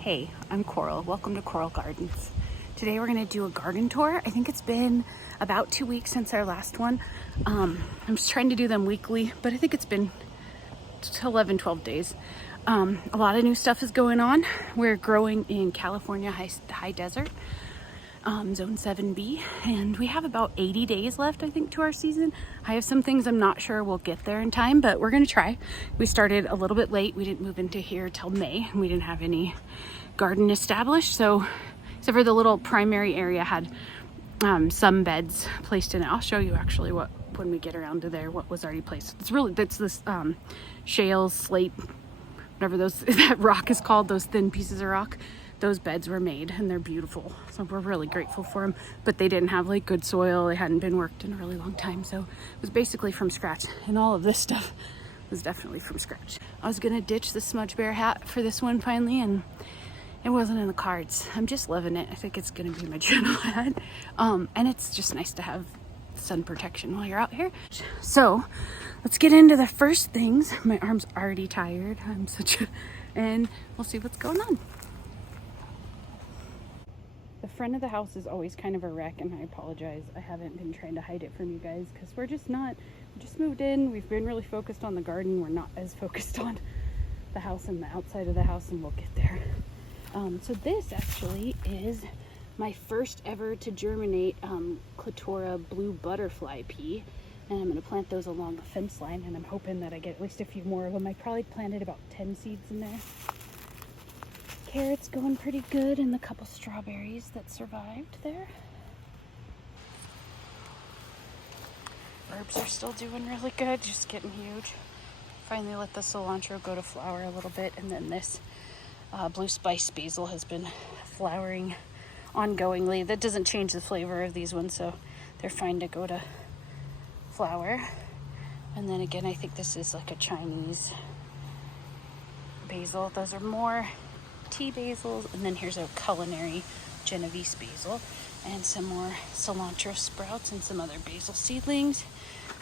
Hey, I'm Coral. Welcome to Coral Gardens. Today we're going to do a garden tour. I think it's been about 2 weeks since our last one. I'm just trying to do them weekly, but I think it's been 11, 12 days. A lot of new stuff is going on. We're growing in California high desert, zone 7B, and we have about 80 days left, I think, to our season. I have some things I'm not sure we'll get there in time, but we're going to try. We started a little bit late. We didn't move into here till May, and we didn't have any garden established, so except for the little primary area had some beds placed in it. I'll show you actually what, when we get around to there, what was already placed. That's this shale, slate, whatever that rock is called, those thin pieces of rock. Those beds were made and they're beautiful, so we're really grateful for them, but they didn't have like good soil. They hadn't been worked in a really long time, so it was basically from scratch, and all of this stuff was definitely from scratch. I was gonna ditch the smudge bear hat for this one finally, and it wasn't in the cards. I'm just loving it. I think it's gonna be my channel hat. And it's just nice to have sun protection while you're out here. So let's get into the first things. My arm's already tired. And we'll see what's going on. The front of the house is always kind of a wreck, and I apologize. I haven't been trying to hide it from you guys because we just moved in. We've been really focused on the garden. We're not as focused on the house and the outside of the house, and we'll get there. So this actually is my first ever to germinate Clitora blue butterfly pea, and I'm going to plant those along the fence line, and I'm hoping that I get at least a few more of them. I probably planted about 10 seeds in there. Carrots going pretty good, and the couple strawberries that survived there. Herbs are still doing really good, just getting huge. Finally let the cilantro go to flower a little bit, and then this blue spice basil has been flowering ongoingly. That doesn't change the flavor of these ones, so they're fine to go to flower. And then again, I think this is like a Chinese basil. Those are more tea basils. And then here's a culinary Genovese basil, and some more cilantro sprouts and some other basil seedlings.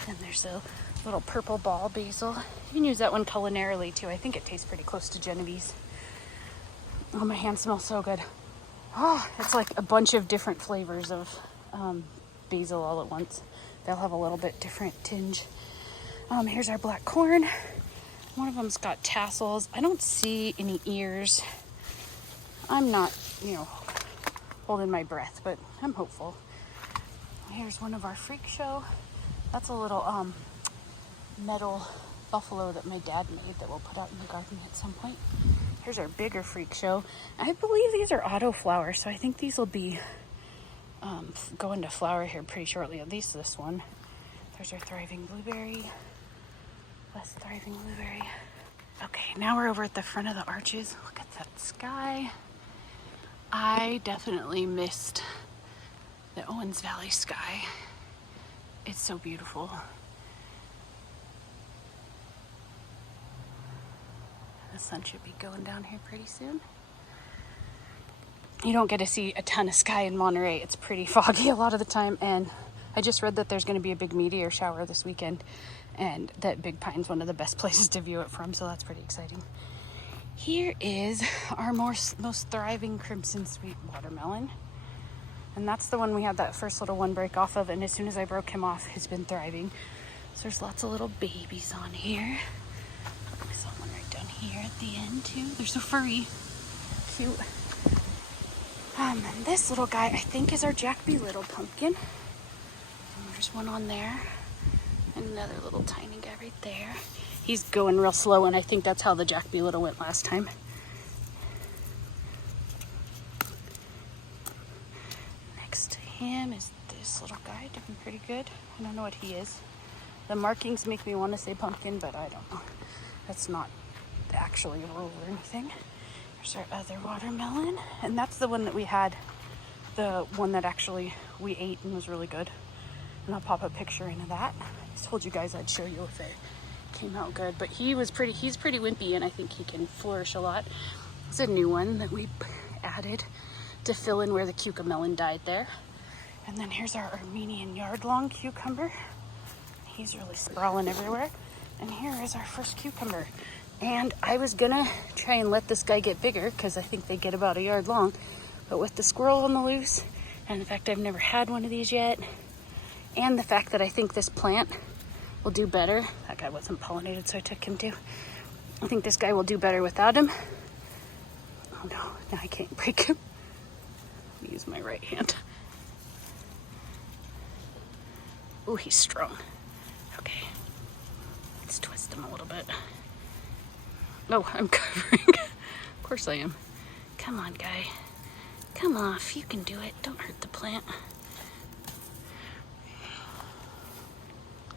And there's a little purple ball basil. You can use that one culinarily too. I think it tastes pretty close to Genovese. Oh, my hand smells so good. Oh, it's like a bunch of different flavors of basil all at once. They'll have a little bit different tinge. Here's our black corn. One of them's got tassels. I don't see any ears. I'm not, holding my breath, but I'm hopeful. Here's one of our freak show. That's a little metal buffalo that my dad made that we'll put out in the garden at some point. Here's our bigger freak show. I believe these are auto flowers, so I think these will be going to flower here pretty shortly. At least this one. There's our thriving blueberry. Less thriving blueberry. Okay, now we're over at the front of the arches. Look at that sky. I definitely missed the Owens Valley sky. It's so beautiful. The sun should be going down here pretty soon. You don't get to see a ton of sky in Monterey. It's pretty foggy a lot of the time, and I just read that there's going to be a big meteor shower this weekend, and that Big Pine's one of the best places to view it from, so that's pretty exciting. Here is our most thriving crimson sweet watermelon, and that's the one we had that first little one break off of, and as soon as I broke him off, he's been thriving. So there's lots of little babies on here. I saw one right down here at the end too. They're so furry, cute. And this little guy, I think, is our Jack B. Little pumpkin. And there's one on there, and another little tiny guy right there. He's going real slow, and I think that's how the Jack B. Little went last time. Next to him is this little guy, doing pretty good. I don't know what he is. The markings make me want to say pumpkin, but I don't know. That's not actually a rule or anything. Here's our other watermelon, and that's the one that we had, the one that actually we ate and was really good. And I'll pop a picture into that. I told you guys I'd show you if it came out good, but he's pretty wimpy, and I think he can flourish a lot. It's a new one that we added to fill in where the cucamelon died there. And then here's our Armenian yard-long cucumber. He's really sprawling everywhere. And here is our first cucumber. And I was gonna try and let this guy get bigger because I think they get about a yard long. But with the squirrel on the loose, and the fact I've never had one of these yet, and the fact that I think this plant will do better. That guy wasn't pollinated, so I took him too. I think this guy will do better without him. Oh no, now I can't break him. Let me use my right hand. Oh, he's strong. Okay, let's twist him a little bit. Oh, I'm covering. Of course I am. Come on, guy. Come off, you can do it. Don't hurt the plant.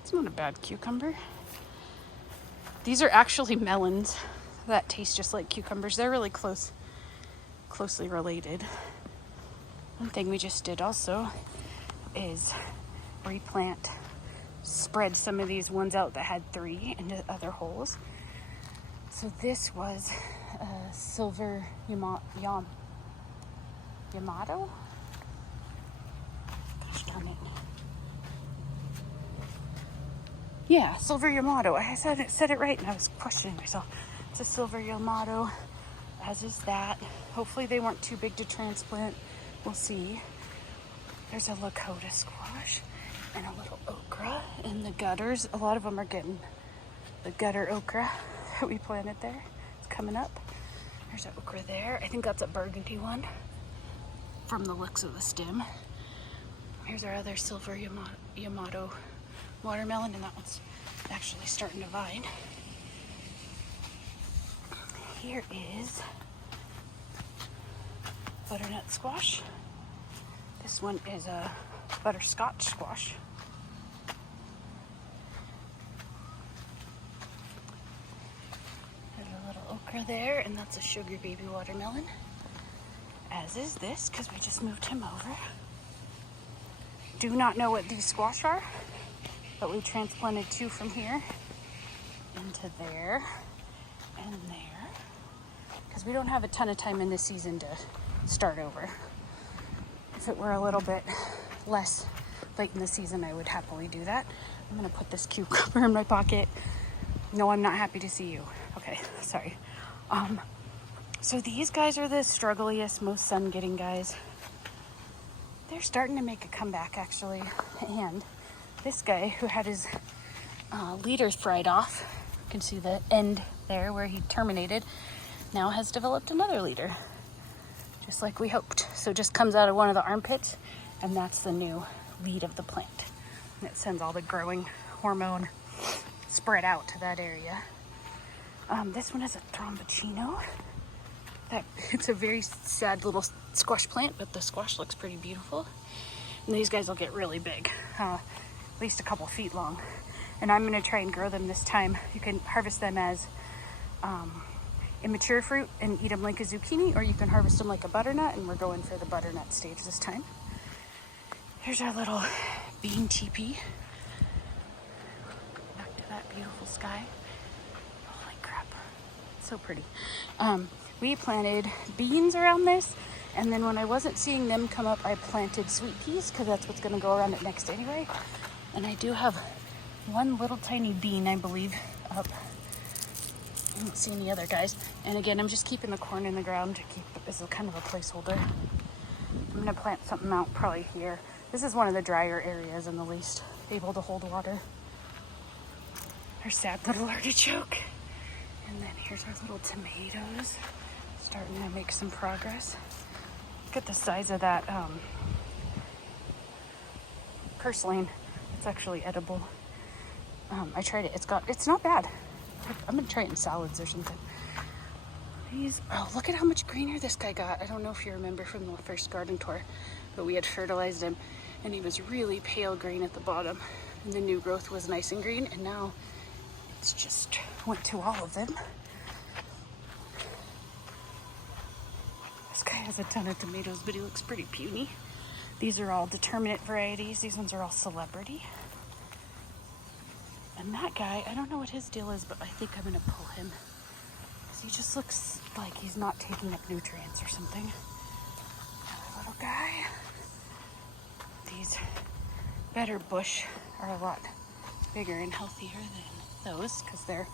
It's not a bad cucumber. These are actually melons that taste just like cucumbers. They're really closely related. One thing we just did also is replant, spread some of these ones out that had 3 into other holes. So this was a silver Yamato? Gosh darn it. Yeah, silver Yamato. I said it right and I was questioning myself. It's a silver Yamato, as is that. Hopefully they weren't too big to transplant. We'll see. There's a Lakota squash and a little okra in the gutters. A lot of them are getting the gutter okra that we planted there. It's coming up. There's an okra there. I think that's a burgundy one from the looks of the stem. Here's our other silver Yamato watermelon, and that one's actually starting to vine. Here is butternut squash. This one is a butterscotch squash. There's a little okra there, and that's a sugar baby watermelon. As is this, because we just moved him over. Do not know what these squash are, but we transplanted 2 from here into there and there, because we don't have a ton of time in this season to start over. If it were a little bit less late in the season, I would happily do that. I'm gonna put this cucumber in my pocket. No, I'm not happy to see you. Okay, sorry. So these guys are the struggliest, most sun-getting guys. They're starting to make a comeback, actually. And this guy who had his leader fried off, you can see the end there where he terminated, now has developed another leader, just like we hoped. So it just comes out of one of the armpits, and that's the new lead of the plant. And it sends all the growing hormone spread out to that area. This one is a Thrombochino. It's a very sad little squash plant, but the squash looks pretty beautiful. And these guys will get really big, at least a couple feet long. And I'm gonna try and grow them this time. You can harvest them as immature fruit and eat them like a zucchini, or you can harvest them like a butternut, and we're going for the butternut stage this time. Here's our little bean teepee. Back to that beautiful sky. Holy crap, it's so pretty. We planted beans around this, and then when I wasn't seeing them come up, I planted sweet peas, because that's what's going to go around it next anyway. And I do have one little tiny bean, I believe, up. I don't see any other guys. And again, I'm just keeping the corn in the ground to keep it as a kind of a placeholder. I'm going to plant something out probably here. This is one of the drier areas and the least able to hold water. Our sad little artichoke. And then here's our little tomatoes. Starting to make some progress. Look at the size of that purslane. It's actually edible. I tried it. It's not bad. I'm gonna try it in salads or something. Look at how much greener this guy got. I don't know if you remember from the first garden tour, but we had fertilized him and he was really pale green at the bottom, and the new growth was nice and green, and now it's just went to all of them. This guy has a ton of tomatoes, but he looks pretty puny. These are all determinate varieties. These ones are all celebrity. And that guy, I don't know what his deal is, but I think I'm gonna pull him, because he just looks like he's not taking up nutrients or something. Another little guy. These better bush are a lot bigger and healthier than those, because they're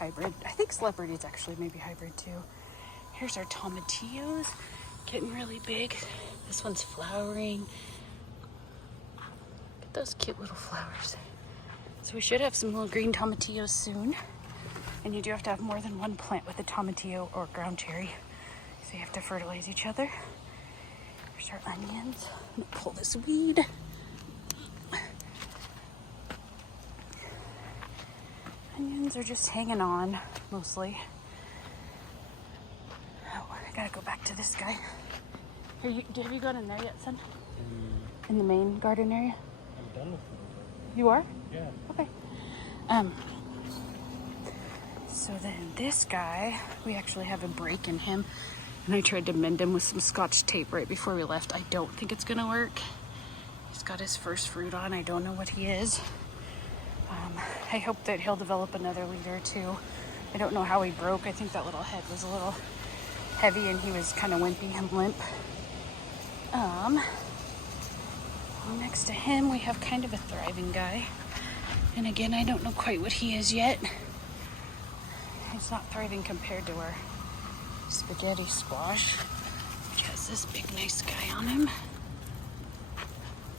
hybrid. I think celebrity is actually maybe hybrid too. Here's our tomatillos, getting really big. This one's flowering. Look at those cute little flowers. So we should have some little green tomatillos soon. And you do have to have more than one plant with a tomatillo or ground cherry. So you have to fertilize each other. Here's our onions. I'm gonna pull this weed. Onions are just hanging on, mostly. Oh, I gotta go back to this guy. Have you gone in there yet, son? In the main garden area? I'm done with it. You are? Yeah. Okay. So then this guy, we actually have a break in him, and I tried to mend him with some Scotch tape right before we left. I don't think it's gonna work. He's got his first fruit on. I don't know what he is. I hope that he'll develop another leader too. I don't know how he broke. I think that little head was a little heavy and he was kind of wimpy and limp. Next to him, we have kind of a thriving guy. And again, I don't know quite what he is yet. It's not thriving compared to our spaghetti squash, which has this big, nice guy on him.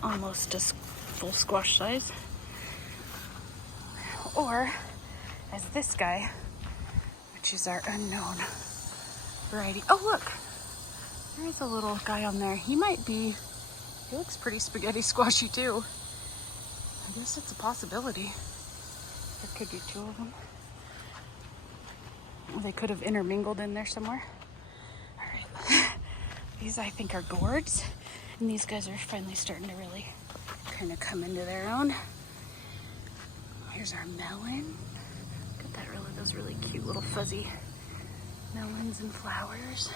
Almost a full squash size. Or as this guy, which is our unknown variety. Oh, look, there's a little guy on there. He looks pretty spaghetti squashy too. I guess it's a possibility. There could be two of them. They could have intermingled in there somewhere. All right, these I think are gourds, and these guys are finally starting to really kind of come into their own. Here's our melon. Look at that, those really cute little fuzzy melons and flowers.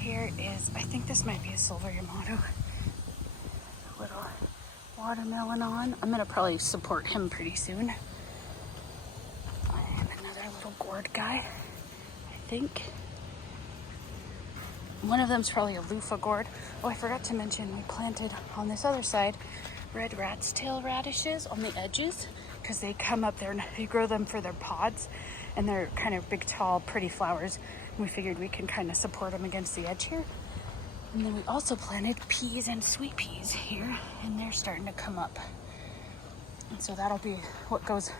Here is, I think this might be a silver Yamato. A little watermelon on. I'm gonna probably support him pretty soon. And another little gourd guy, I think. One of them's probably a loofah gourd. Oh, I forgot to mention we planted on this other side red rat's tail radishes on the edges, because they come up there and you grow them for their pods, and they're kind of big, tall, pretty flowers. And we figured we can kind of support them against the edge here. And then we also planted peas and sweet peas here, and they're starting to come up. And so that'll be what goes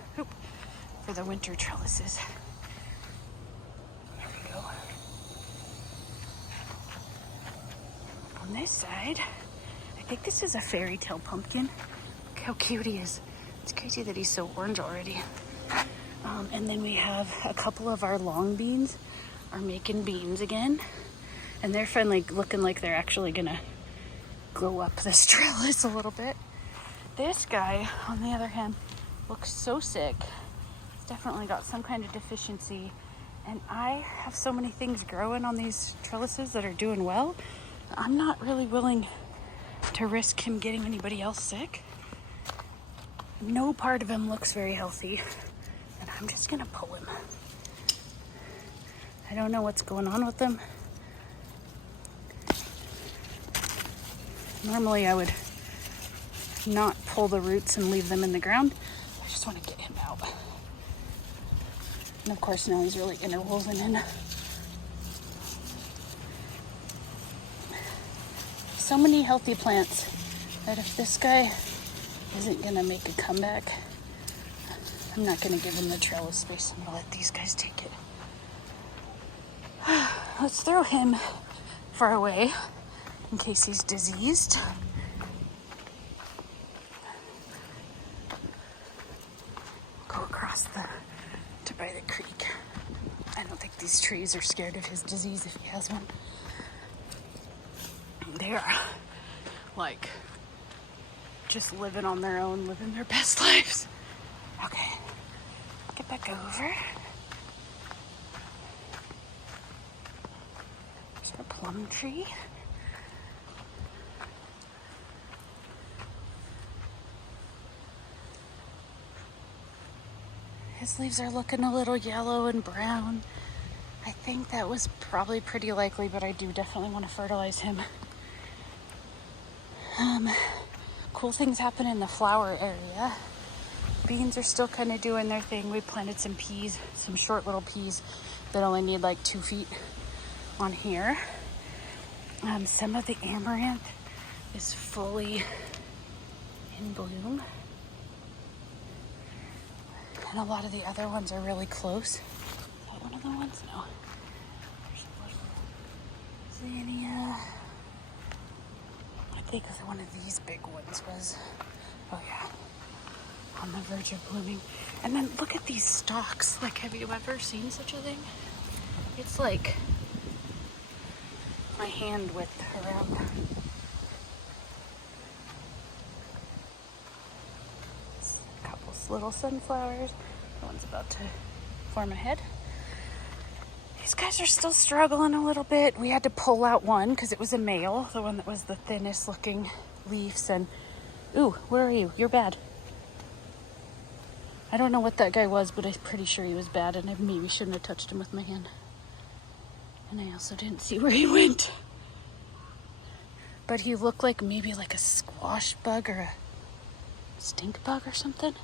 for the winter trellises. There we go. On this side, I think this is a fairy tale pumpkin. Look how cute he is. It's crazy that he's so orange already. And then we have a couple of our long beans are making beans again. And they're finally looking like they're actually gonna grow up this trellis a little bit. This guy, on the other hand, looks so sick. He's definitely got some kind of deficiency. And I have so many things growing on these trellises that are doing well. I'm not really willing to risk him getting anybody else sick. No part of him looks very healthy, and I'm just gonna pull him. I don't know what's going on with them. Normally I would not pull the roots and leave them in the ground. I just want to get him out. And of course now he's really interwoven in. So many healthy plants that if this guy isn't gonna make a comeback, I'm not gonna give him the trellis space. I'm gonna let these guys take it. Let's throw him far away in case he's diseased. Go across to by the creek. I don't think these trees are scared of his disease if he has one. They are like just living on their own, living their best lives. Okay, get back over. There's our plum tree. His leaves are looking a little yellow and brown. I think that was probably pretty likely, but I do definitely want to fertilize him. Cool things happen in the flower area. Beans are still kind of doing their thing. We planted some peas, some short little peas that only need like 2 feet on here. Some of the amaranth is fully in bloom. And a lot of the other ones are really close. Is that one of the ones? No. There's a little zinnia. I think one of these big ones was, oh yeah, on the verge of blooming. And then look at these stalks. Like, have you ever seen such a thing? It's like my hand width around. A couple little sunflowers. That one's about to form a head. These guys are still struggling a little bit. We had to pull out one because it was a male, the one that was the thinnest looking leaves. And ooh, where are you? You're bad. I don't know what that guy was, but I'm pretty sure he was bad, and I maybe shouldn't have touched him with my hand. And I also didn't see where he went. But he looked like maybe like a squash bug or a stink bug or something.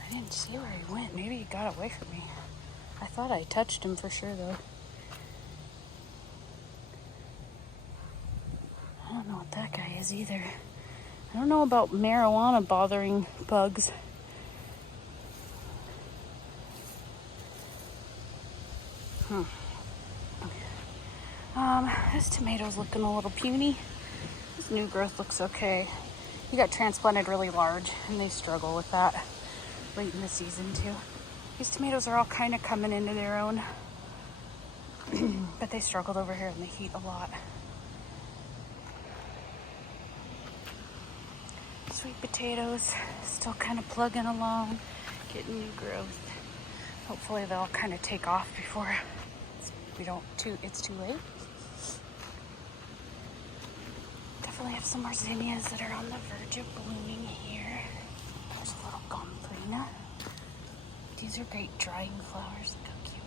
I didn't see where he went. Maybe he got away from me. I thought I touched him for sure, though. I don't know what that guy is either. I don't know about marijuana bothering bugs. This tomato's looking a little puny. This new growth looks okay. He got transplanted really large, and they struggle with that late in the season too. These tomatoes are all kind of coming into their own, but they struggled over here in the heat a lot. Sweet potatoes still kind of plugging along, getting new growth. Hopefully they'll kind of take off before it's too late. Definitely have some more zinnias that are on the verge of blooming here. There's a little gombrina. These are great drying flowers. Look how cute.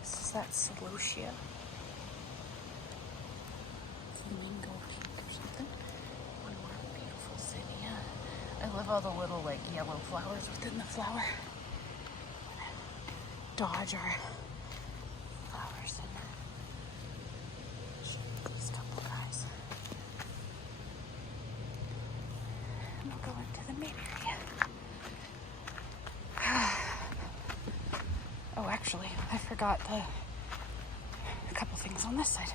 This is that celosia. Flamingo pink or something. One more beautiful zinnia. I love all the little like yellow flowers within the flower. Dodge our flowers and these couple guys. And we'll go into the main area. Oh, actually, I forgot a couple things on this side.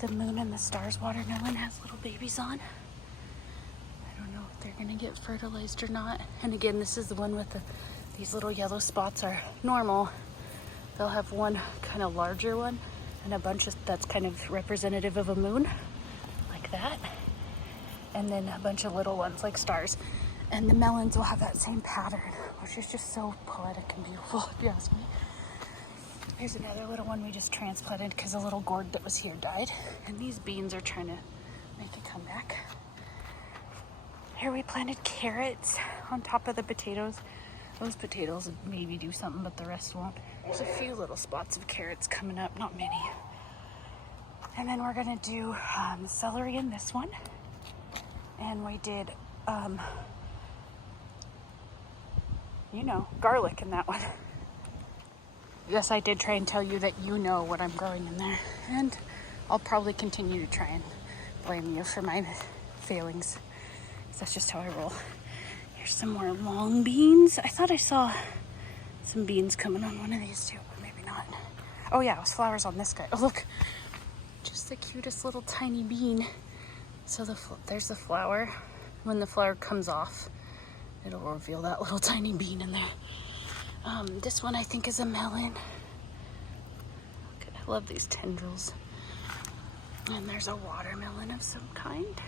The moon and the stars watermelon has little babies on. I don't know if they're gonna get fertilized or not. And again, this is the one with these little yellow spots are normal. They'll have one kind of larger one and a bunch that's kind of representative of a moon, like that. And then a bunch of little ones like stars. And the melons will have that same pattern, which is just so poetic and beautiful, if you ask me. Here's another little one we just transplanted because a little gourd that was here died. And these beans are trying to make a comeback. Here we planted carrots on top of the potatoes. Those potatoes maybe do something, but the rest won't. There's a few little spots of carrots coming up, not many. And then we're gonna do celery in this one. And we did, garlic in that one. Yes, I did try and tell you that you know what I'm growing in there. And I'll probably continue to try and blame you for my failings. That's just how I roll. Here's some more long beans. I thought I saw some beans coming on one of these too, but maybe not. Oh yeah, it was flowers on this guy. Oh look, just the cutest little tiny bean. So there's the flower. When the flower comes off, it'll reveal that little tiny bean in there. This one I think is a melon. Okay, I love these tendrils. And there's a watermelon of some kind.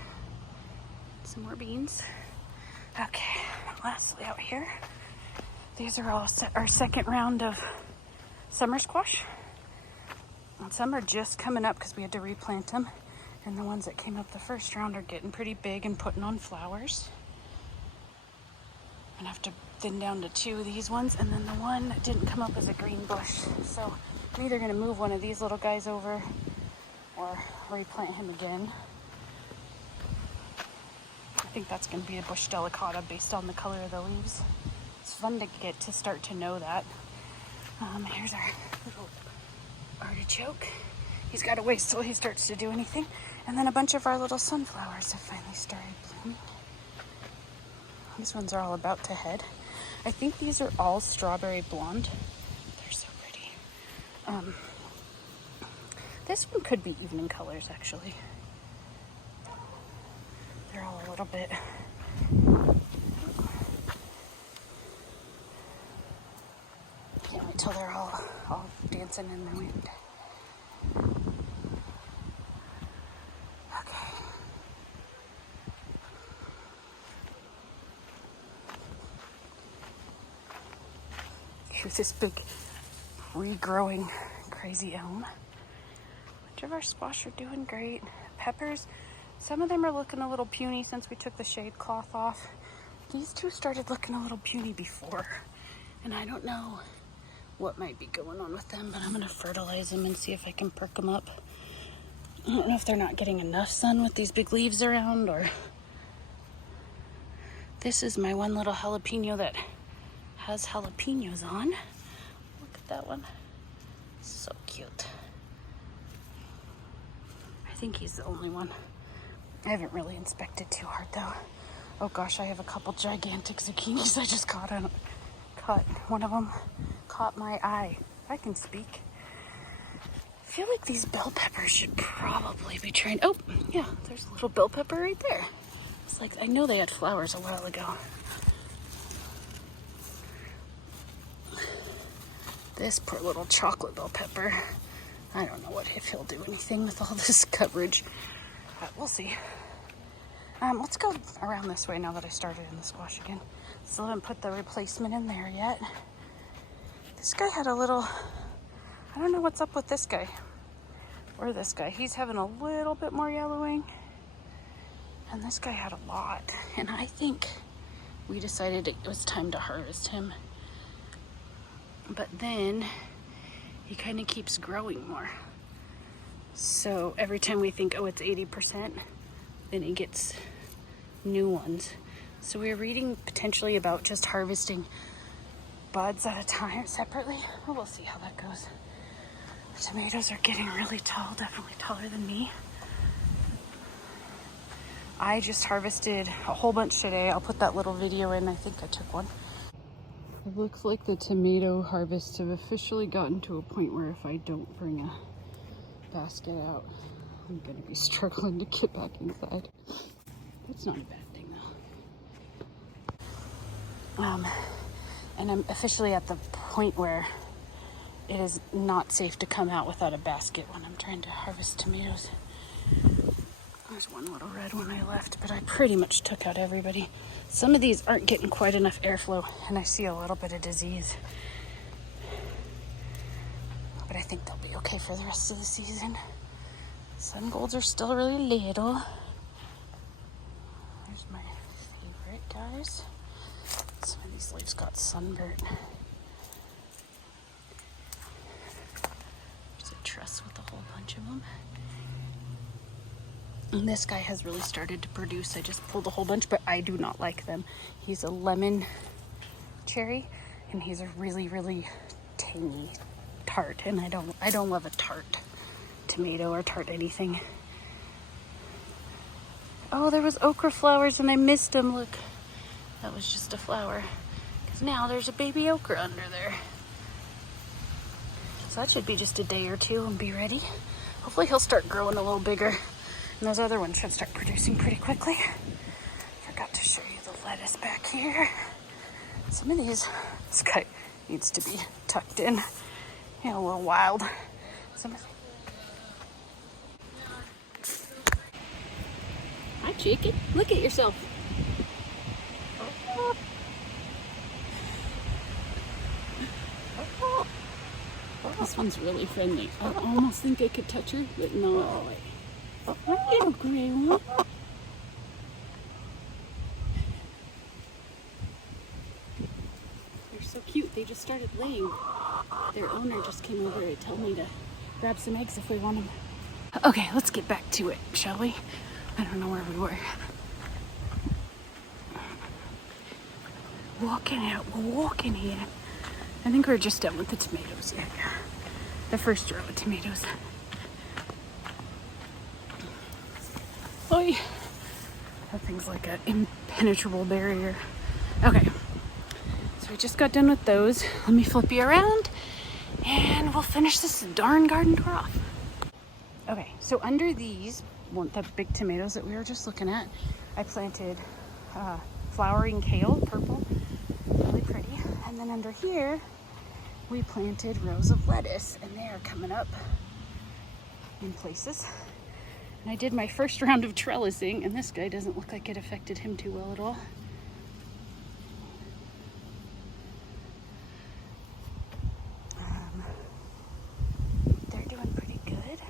Some more beans. Okay, lastly out here, these are all our second round of summer squash. And some are just coming up because we had to replant them. And the ones that came up the first round are getting pretty big and putting on flowers. I'm gonna have to thinned down to 2 of these ones, and then the one that didn't come up as a green bush. So I'm either gonna move one of these little guys over or replant him again. I think that's gonna be a bush delicata based on the color of the leaves. It's fun to get to start to know that. Here's our little artichoke. He's got to wait till he starts to do anything. And then a bunch of our little sunflowers have finally started blooming. These ones are all about to head. I think these are all strawberry blonde. They're so pretty. This one could be evening colors, actually. They're all a little bit... Can't wait till they're all dancing in the wind. Okay. Here's this big regrowing crazy elm. A bunch of our squash are doing great. Peppers, some of them are looking a little puny since we took the shade cloth off. These two started looking a little puny before, and I don't know what might be going on with them, but I'm gonna fertilize them and see if I can perk them up. I don't know if they're not getting enough sun with these big leaves around, or... This is my one little jalapeno that has jalapenos on. Look at that one. So cute. I think he's the only one. I haven't really inspected too hard though. Oh gosh, I have a couple gigantic zucchinis I just caught. One of them caught my eye. I can speak. I feel like these bell peppers should probably be trained. Oh, yeah, there's a little bell pepper right there. It's like, I know they had flowers a while ago. This poor little chocolate bell pepper. I don't know if he'll do anything with all this coverage, but we'll see. Let's go around this way now that I started in the squash again. Still haven't put the replacement in there yet. This guy had a little, I don't know what's up with this guy or this guy. He's having a little bit more yellowing, and this guy had a lot. And I think we decided it was time to harvest him. But then he kind of keeps growing more. So every time we think, oh, it's 80%, then he gets new ones. So we're reading potentially about just harvesting buds at a time separately. Well, we'll see how that goes. The tomatoes are getting really tall, definitely taller than me. I just harvested a whole bunch today. I'll put that little video in. I think I took one. It looks like the tomato harvests have officially gotten to a point where if I don't bring a basket out, I'm gonna be struggling to get back inside. That's not a bad thing though. And I'm officially at the point where it is not safe to come out without a basket when I'm trying to harvest tomatoes. There's one little red one I left, but I pretty much took out everybody. Some of these aren't getting quite enough airflow, and I see a little bit of disease. But I think they'll be okay for the rest of the season. Sun golds are still really little. There's my favorite guys. Some of these leaves got sunburnt. There's a truss with a whole bunch of them. And this guy has really started to produce. I just pulled a whole bunch, but I do not like them. He's a lemon cherry, and he's a really, really tangy tart. And I don't love a tart tomato or tart anything. Oh, there was okra flowers and I missed them. Look, that was just a flower. Because now there's a baby okra under there. So that should be just a day or two and be ready. Hopefully he'll start growing a little bigger. And those other ones should start producing pretty quickly. Forgot to show you the lettuce back here. Some of these, this guy needs to be tucked in. You know, a little wild. Hi, chicken. Look at yourself. This one's really friendly. I almost think I could touch her, but no. Hi, little gray one. they just started laying. Their owner just came over to tell me to grab some eggs if we want them. Okay, let's get back to it, shall we? I don't know where we were. Walking out, we're walking here. I think we're just done with the tomatoes yet. The first row of tomatoes. Boy, that thing's like an impenetrable barrier. Okay, so we just got done with those. Let me flip you around and we'll finish this darn garden tour off. Okay, so under these, the big tomatoes that we were just looking at, I planted flowering kale, purple, really pretty. And then under here, we planted rows of lettuce, and they are coming up in places. And I did my first round of trellising, and this guy doesn't look like it affected him too well at all. They're doing pretty good.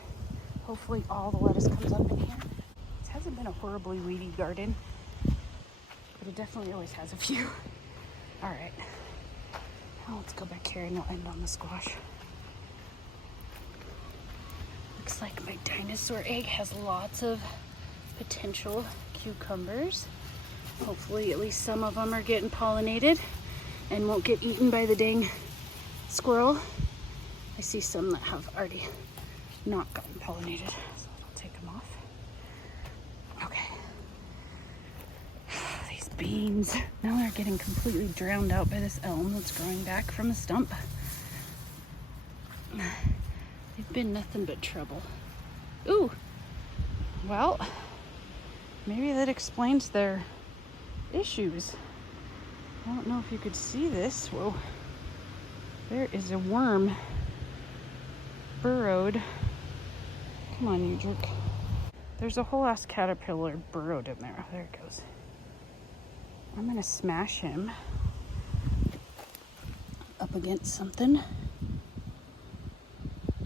Hopefully all the lettuce comes up in here. It hasn't been a horribly weedy garden, but it definitely always has a few. All right, now let's go back here and we'll end on the squash. Looks like my dinosaur egg has lots of potential cucumbers. Hopefully at least some of them are getting pollinated and won't get eaten by the dang squirrel. I see some that have already not gotten pollinated, so I'll take them off. Okay. These beans, now they're getting completely drowned out by this elm that's growing back from the stump. They've been nothing but trouble. Ooh, well, maybe that explains their issues. I don't know if you could see this. Whoa, there is a worm burrowed. Come on, you jerk. There's a whole ass caterpillar burrowed in there. Oh, there it goes. I'm gonna smash him up against something.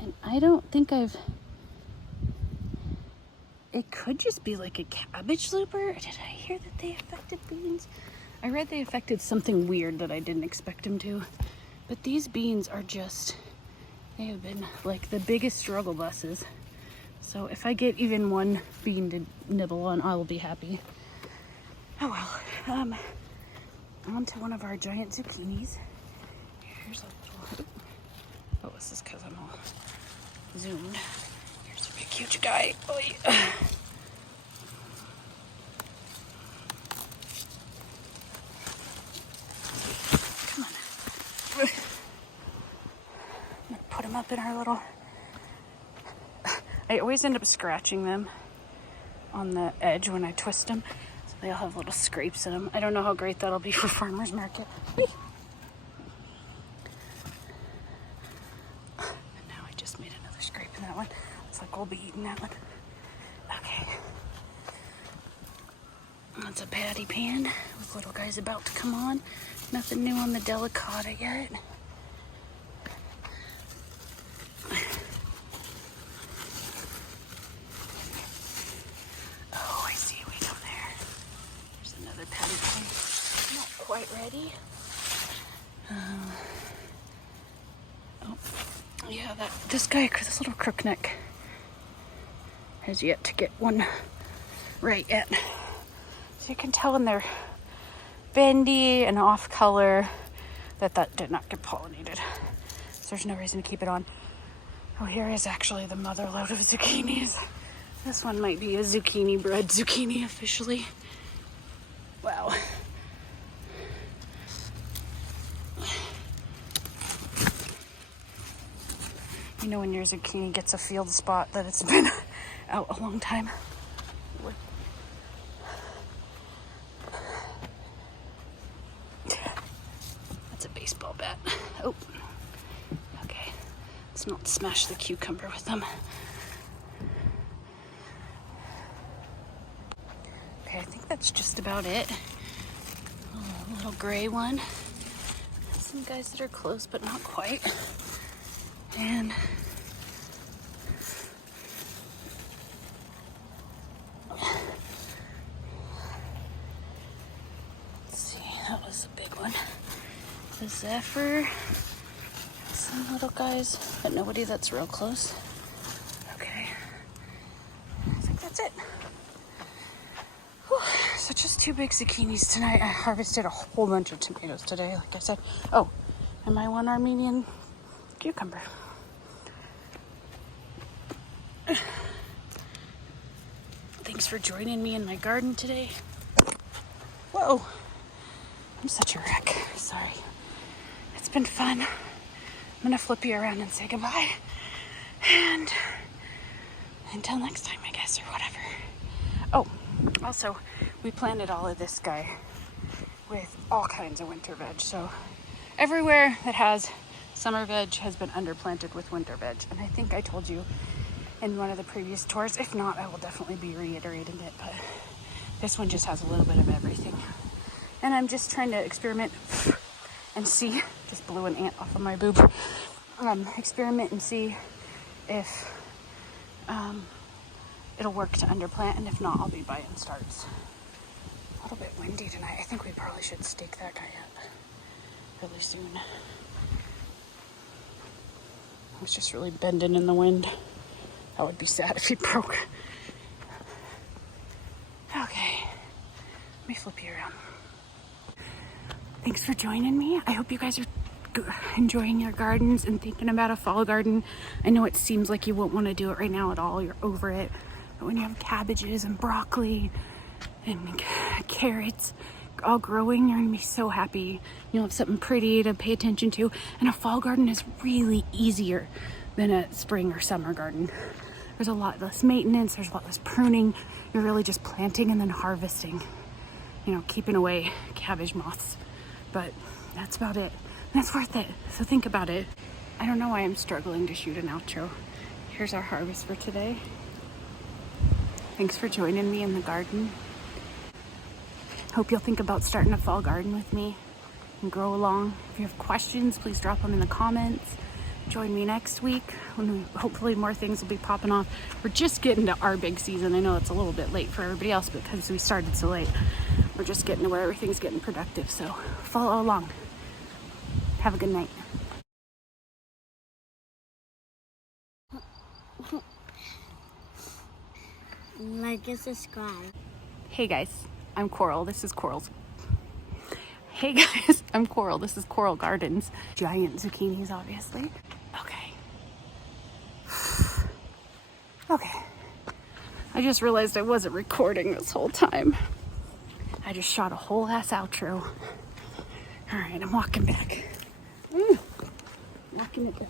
And I don't think it could just be like a cabbage looper. Did I hear that they affected beans? I read they affected something weird that I didn't expect them to. But these beans are just, they have been like the biggest struggle buses. So if I get even one bean to nibble on, I will be happy. Oh well. On to one of our giant zucchinis. Here's a little, oh, this is because I'm all zoomed. Here's a big huge guy. Oy. Come on. I'm gonna put him up in our little, I always end up scratching them on the edge when I twist them. So they all have little scrapes in them. I don't know how great that'll be for farmer's market. Whee! And now I just made another scrape in that one. Looks like we'll be eating that one. Okay. That's a patty pan with little guys about to come on. Nothing new on the delicata yet. Oh, I see way down there. There's another patty pan. Not quite ready. Oh, yeah, this guy, this little crookneck, has yet to get one right yet. So you can tell when they're bendy and off color that did not get pollinated. So there's no reason to keep it on. Oh, here is actually the mother load of zucchinis. This one might be a zucchini bred zucchini officially. Wow. You know when your zucchini gets a field spot that it's been out a long time. That's a baseball bat. Oh, okay. Let's not smash the cucumber with them. Okay, I think that's just about it. A little gray one. Some guys that are close, but not quite. And let's see, that was a big one. the Zephyr. Some little guys, but nobody that's real close. Okay. I think that's it. Whew. So just 2 big zucchinis tonight. I harvested a whole bunch of tomatoes today, like I said. Oh, and my 1 Armenian cucumber. Thanks for joining me in my garden today. Whoa, I'm such a wreck. Sorry. It's been fun. I'm gonna flip you around and say goodbye. And until next time, I guess, or whatever. Oh, also, we planted all of this guy with all kinds of winter veg. So everywhere that has summer veg has been underplanted with winter veg. And I think I told you in one of the previous tours. If not, I will definitely be reiterating it. But this one just has a little bit of everything. And I'm just trying to experiment and see. Just blew an ant off of my boob. Experiment and see if it'll work to underplant, and if not, I'll be buying starts. A little bit windy tonight. I think we probably should stake that guy up really soon. I was just really bending in the wind. That would be sad if he broke. Okay, let me flip you around. Thanks for joining me. I hope you guys are enjoying your gardens and thinking about a fall garden. I know it seems like you won't want to do it right now at all. You're over it. But when you have cabbages and broccoli and carrots all growing, you're gonna be so happy. You'll have something pretty to pay attention to. And a fall garden is really easier than a spring or summer garden. There's a lot less maintenance. There's a lot less pruning. You're really just planting and then harvesting. You know, keeping away cabbage moths. But that's about it. That's worth it. So think about it. I don't know why I'm struggling to shoot an outro. Here's our harvest for today. Thanks for joining me in the garden. Hope you'll think about starting a fall garden with me and grow along. If you have questions, please drop them in the comments. Join me next week when hopefully more things will be popping off. We're just getting to our big season. I know it's a little bit late for everybody else because we started so late. We're just getting to where everything's getting productive. So follow along. Have a good night. Like and subscribe. Hey guys, I'm Coral. This is Coral's. Hey guys, I'm Coral. This is Coral Gardens. Giant zucchinis, obviously. Okay. Okay. I just realized I wasn't recording this whole time. I just shot a whole ass outro. All right, I'm walking back. Walking it back.